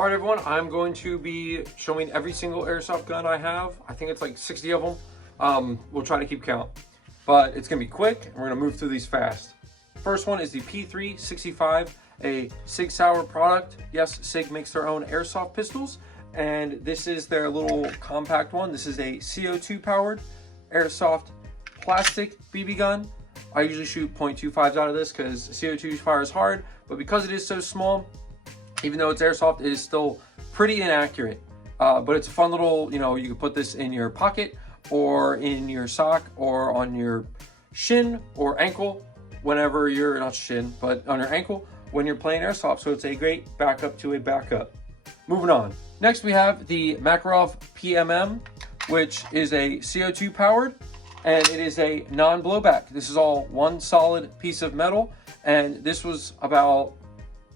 All right, everyone, I'm going to be showing every single airsoft gun I have. I think it's like 60 of them. We'll try to keep count, but it's gonna be quick and we're gonna move through these fast. First one is the P365, a Sig Sauer product. Yes, Sig makes their own airsoft pistols, and this is their little compact one. This is a CO2 powered airsoft plastic BB gun. I usually shoot .25s out of this because CO2 fires hard, but because it is so small, even though it's airsoft, it is still pretty inaccurate. But it's a fun little, you can put this in your pocket or in your sock or on your shin or ankle whenever you're, not shin, but on your ankle when you're playing airsoft. So it's a great backup to a backup. Moving on. Next we have the Makarov PMM, which is a CO2 powered, and it is a non-blowback. This is all one solid piece of metal, and this was about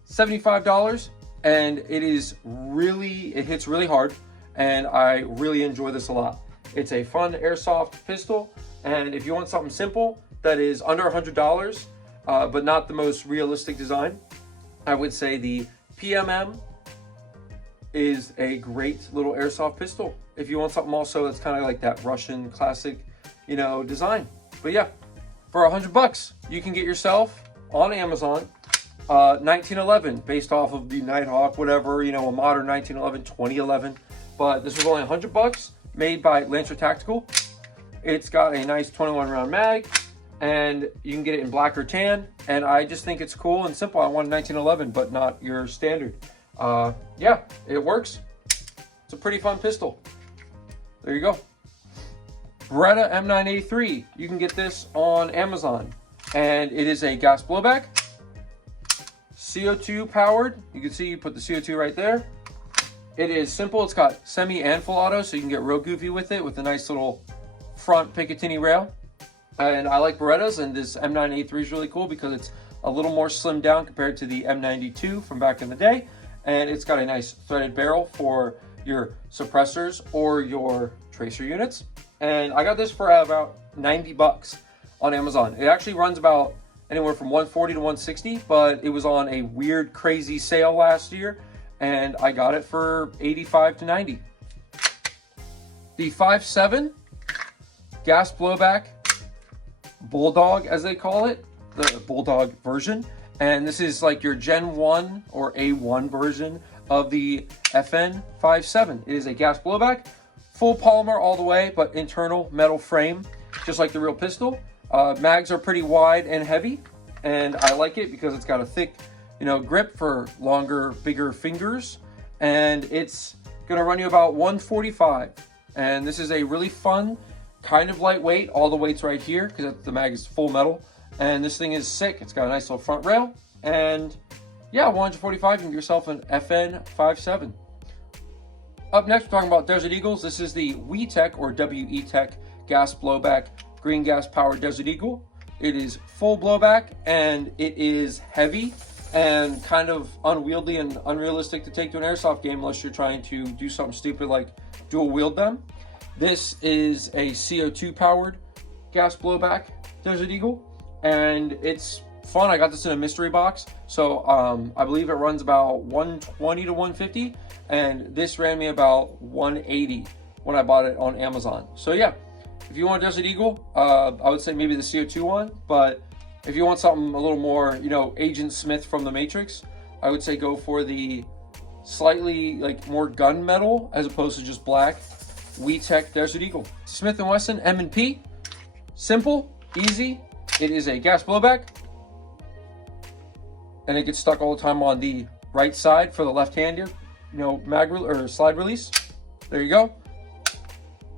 $75, and it hits really hard, and I really enjoy this a lot. It's a fun airsoft pistol, and if you want something simple that is under $100, but not the most realistic design, I would say the PMM is a great little airsoft pistol. If you want something also that's kind of like that Russian classic, design. But yeah, for $100, you can get yourself on Amazon 1911, based off of the Nighthawk, whatever, a modern 1911, 2011. But this was only $100, made by Lancer Tactical. It's got a nice 21 round mag, and you can get it in black or tan. And I just think it's cool and simple. I want 1911, but not your standard. Yeah, it works. It's a pretty fun pistol. There you go. Beretta M9A3. You can get this on Amazon, and it is a gas blowback. CO2 powered. You can see you put the CO2 right there. It is simple. It's got semi and full auto, so you can get real goofy with it with a nice little front Picatinny rail. And I like Berettas, and this M9A3 is really cool because it's a little more slimmed down compared to the M92 from back in the day. And it's got a nice threaded barrel for your suppressors or your tracer units. And I got this for about $90 on Amazon. It actually runs about anywhere from $140 to $160, but it was on a weird, crazy sale last year, and I got it for $85 to $90. The 5.7 gas blowback Bulldog, as they call it, the Bulldog version, and this is like your Gen 1 or A1 version of the FN 5.7. It is a gas blowback, full polymer all the way, but internal metal frame, just like the real pistol. Mags are pretty wide and heavy, and I like it because it's got a thick, grip for longer, bigger fingers, and it's gonna run you about $145. And this is a really fun, kind of lightweight. All the weight's right here because the mag is full metal, and this thing is sick. It's got a nice little front rail, and yeah, $145. You can get yourself an FN 5.7. Up next, we're talking about Desert Eagles. This is the WeTech or WeTech gas blowback green gas powered Desert Eagle. It is full blowback, and it is heavy and kind of unwieldy and unrealistic to take to an airsoft game unless you're trying to do something stupid like dual wield them. This is a CO2 powered gas blowback Desert Eagle, and it's fun. I got this in a mystery box, so I believe it runs about $120 to $150, and this ran me about $180 when I bought it on Amazon. So yeah, if you want a Desert Eagle, I would say maybe the CO2 one, but if you want something a little more, Agent Smith from the Matrix, I would say go for the slightly more gunmetal as opposed to just black WeTech Desert Eagle. Smith & Wesson M&P, simple, easy. It is a gas blowback, and it gets stuck all the time on the right side for the left-hander, slide release. There you go.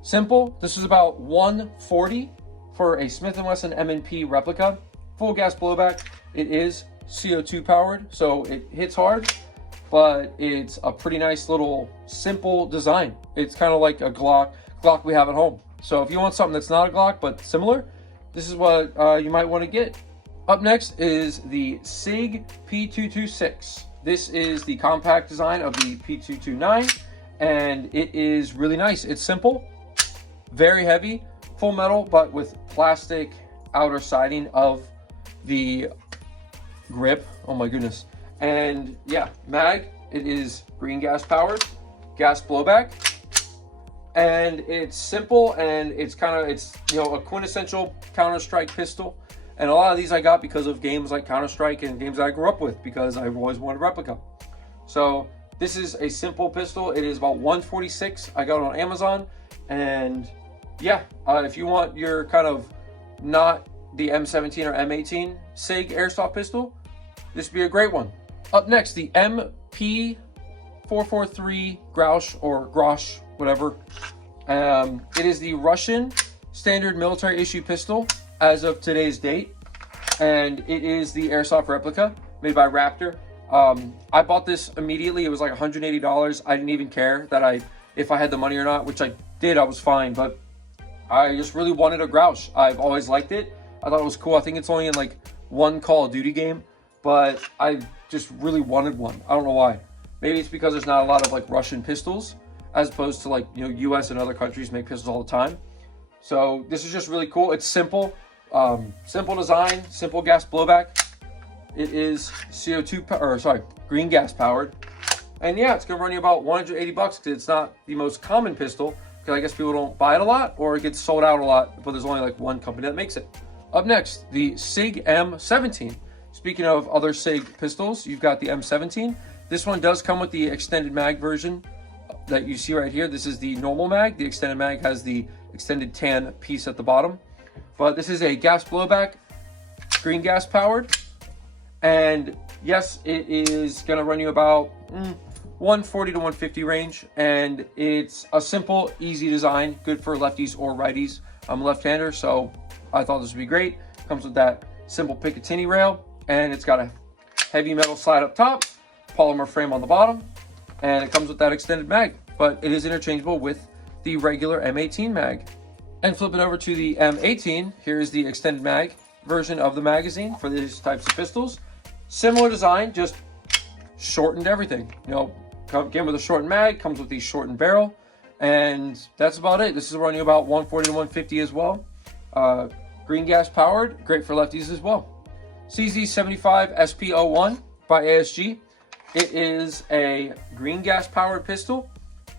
Simple. This is about $140 for a Smith & Wesson M&P replica. Full gas blowback. It is CO2 powered, so it hits hard, but it's a pretty nice little simple design. It's kind of like a Glock we have at home. So if you want something that's not a Glock but similar, this is what you might want to get. Up next is the Sig P365. This is the compact design of the P229, and it is really nice. It's simple, very heavy, full metal, but with plastic outer siding of the grip. Oh my goodness. And yeah, mag It is green gas powered, gas blowback, and it's simple, and it's you know, a quintessential Counter-Strike pistol. And a lot of these I got because of games like Counter-Strike and games that I grew up with, because I've always wanted a replica. So this is a simple pistol. It is about $146. I got it on Amazon. And yeah, if you want your kind of not the M17 or M18 Sig Airsoft pistol, this would be a great one. Up next, the MP443 Grouch, or Grosh, whatever. It is the Russian standard military issue pistol as of today's date, and it is the Airsoft replica made by Raptor. I bought this immediately. It was like $180. I didn't even care that if I had the money or not, which I did. I was fine, but I just really wanted a Grouch. I've always liked it. I thought it was cool. I think it's only in like one Call of Duty game, but I just really wanted one. I don't know why. Maybe it's because there's not a lot of like Russian pistols, as opposed to like, you know, US and other countries make pistols all the time. So this is just really cool. It's simple. Simple design, simple gas blowback. It is green gas powered. And yeah, it's gonna run you about 180 bucks, because it's not the most common pistol, because I guess people don't buy it a lot, or it gets sold out a lot, but there's only like one company that makes it. Up next, the Sig M17. Speaking of other Sig pistols, you've got the M17. This one does come with the extended mag version that you see right here. This is the normal mag. The extended mag has the extended tan piece at the bottom. But this is a gas blowback, green gas powered. And yes, it is gonna run you about 140 to 150 range. And it's a simple, easy design, good for lefties or righties. I'm a left-hander, so I thought this would be great. Comes with that simple Picatinny rail, and it's got a heavy metal slide up top, polymer frame on the bottom, and it comes with that extended mag, but it is interchangeable with the regular M18 mag. And flipping over to the M18, here's the extended mag version of the magazine for these types of pistols. Similar design, just shortened everything. You know, came with a shortened mag, comes with the shortened barrel, and that's about it. This is running about 140 to 150 as well. Green gas powered, great for lefties as well. CZ75 SP01 by ASG. It is a green gas powered pistol,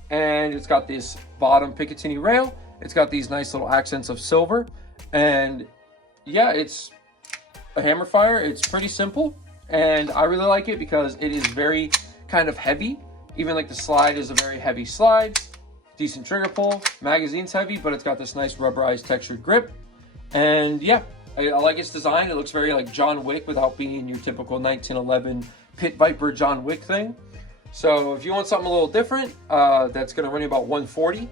and it's got this bottom Picatinny rail. It's got these nice little accents of silver, and yeah, it's a hammer fire. It's pretty simple, and I really like it because it is very kind of heavy. Even like the slide is a very heavy slide. Decent trigger pull. Magazine's heavy, but it's got this nice rubberized textured grip. And yeah, I like its design. It looks very like John Wick without being your typical 1911 Pit Viper John Wick thing. So if you want something a little different, that's gonna run you about 140.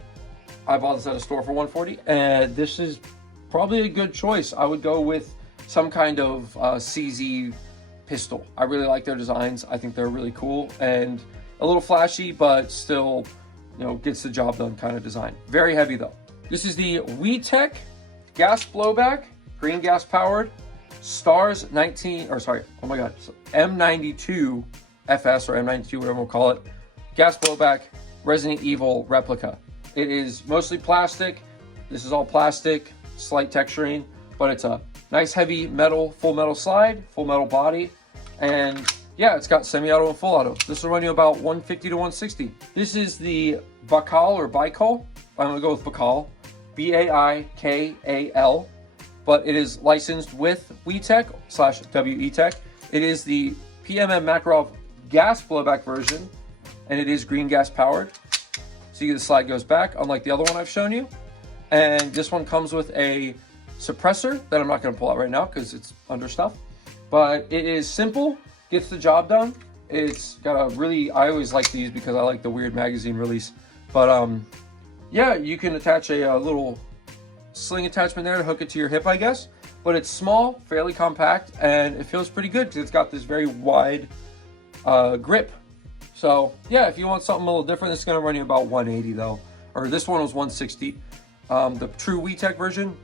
I bought this at a store for 140, and this is probably a good choice. I would go with some kind of CZ pistol. I really like their designs. I think they're really cool and a little flashy, but still, you know, gets the job done kind of design. Very heavy though. This is the WeTech gas blowback, green gas powered, Stars 19, or sorry, oh my God, M92 FS, or M92, whatever we'll call it, gas blowback, Resident Evil replica. It is mostly plastic. This is all plastic, slight texturing, but it's a nice heavy metal, full metal slide, full metal body, and yeah, it's got semi-auto and full auto. This will run you about 150 to 160. This is the Baikal, or Baikal. I'm gonna go with Baikal, B-A-I-K-A-L, but it is licensed with WeTech / WeTech. It is the PMM Makarov gas blowback version, and it is green gas powered. See, the slide goes back, unlike the other one I've shown you. And this one comes with a suppressor that I'm not gonna pull out right now because it's under stuff. But it is simple, gets the job done. It's got a really, I always like these because I like the weird magazine release. But yeah, you can attach a little sling attachment there to hook it to your hip, I guess. But it's small, fairly compact, and it feels pretty good because it's got this very wide grip. So yeah, if you want something a little different, it's gonna run you about 180 though. Or this one was 160. The true WeTech version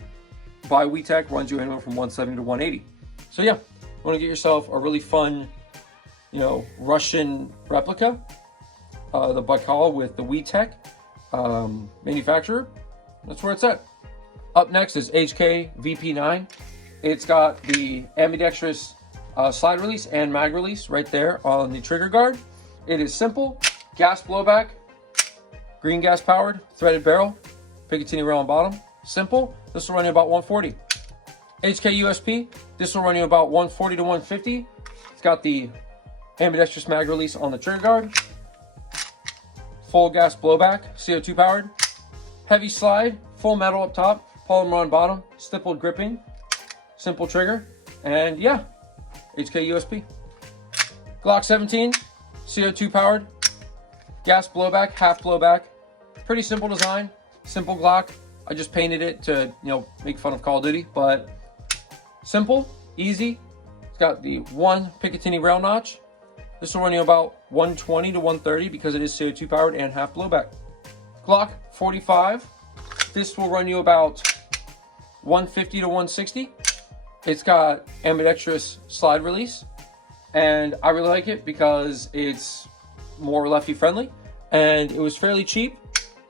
by WeTech runs you anywhere from 170 to 180. So yeah, you wanna get yourself a really fun, you know, Russian replica, the Baikal with the WeTech manufacturer, that's where it's at. Up next is HK VP9. It's got the ambidextrous slide release and mag release right there on the trigger guard. It is simple, gas blowback, green gas powered, threaded barrel, Picatinny rail on bottom. Simple. This will run you about 140. HK USP. This will run you about 140 to 150. It's got the ambidextrous mag release on the trigger guard. Full gas blowback, CO2 powered. Heavy slide, full metal up top, polymer on bottom, stippled gripping, simple trigger, and yeah, HK USP. Glock 17, CO2 powered, gas blowback, half blowback. Pretty simple design, simple Glock. I just painted it to, make fun of Call of Duty, but simple, easy. It's got the one Picatinny rail notch. This will run you about 120 to 130 because it is CO2 powered and half blowback. Glock 45. This will run you about 150 to 160. It's got ambidextrous slide release, and I really like it because it's more lefty friendly, and it was fairly cheap.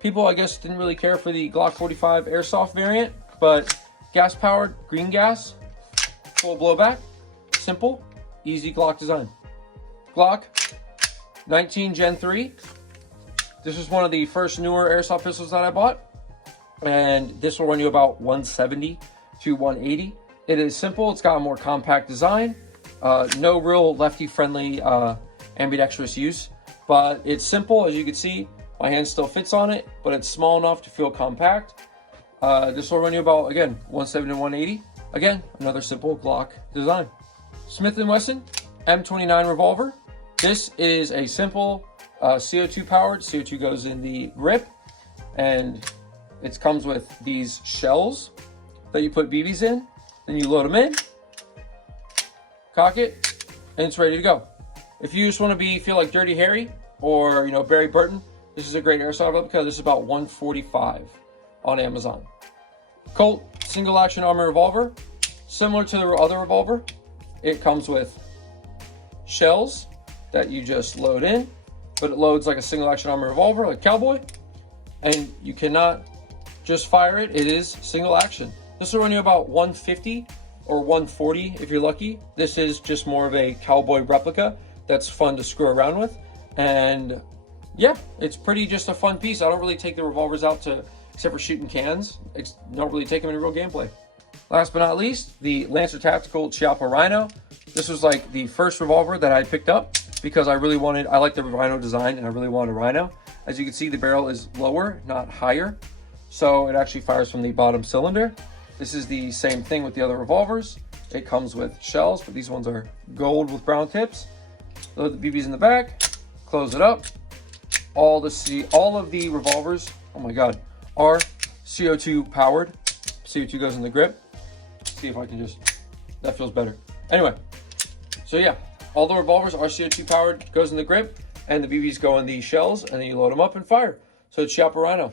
People, I guess, didn't really care for the Glock 45 Airsoft variant, but gas powered, green gas, full blowback, simple, easy Glock design. Glock 19 Gen 3. This is one of the first newer airsoft pistols that I bought, and this will run you about 170 to 180. It is simple. It's got a more compact design. No real lefty friendly ambidextrous use, but it's simple. As you can see, my hand still fits on it, but it's small enough to feel compact. This will run you about, again, 170 to 180. Again, another simple Glock design. Smith & Wesson M29 revolver. This is a simple CO2 powered. CO2 goes in the grip, and it comes with these shells that you put BBs in. Then you load them in, cock it, and it's ready to go. If you just want to feel like Dirty Harry or Barry Burton, this is a great airsoft replica. This is about $145 on Amazon. Colt single action armor revolver, similar to the other revolver. It comes with shells that you just load in, but it loads like a single action armor revolver, like Cowboy, and you cannot just fire it. It is single action. This will run you about 150 or 140 if you're lucky. This is just more of a Cowboy replica that's fun to screw around with, and yeah, it's pretty just a fun piece. I don't really take the revolvers out except for shooting cans. Don't really take them into real gameplay. Last but not least, the Lancer Tactical Chiappa Rhino. This was like the first revolver that I picked up because I like the Rhino design and I really wanted a Rhino. As you can see, the barrel is lower, not higher. So it actually fires from the bottom cylinder. This is the same thing with the other revolvers. It comes with shells, but these ones are gold with brown tips. Load the BBs in the back, close it up. All of the revolvers, oh my God, are CO2 powered. CO2 goes in the grip. See if I can that feels better. Anyway, so yeah, all the revolvers are CO2 powered, goes in the grip, and the BBs go in the shells, and then you load them up and fire. So it's Chiappa Rhino.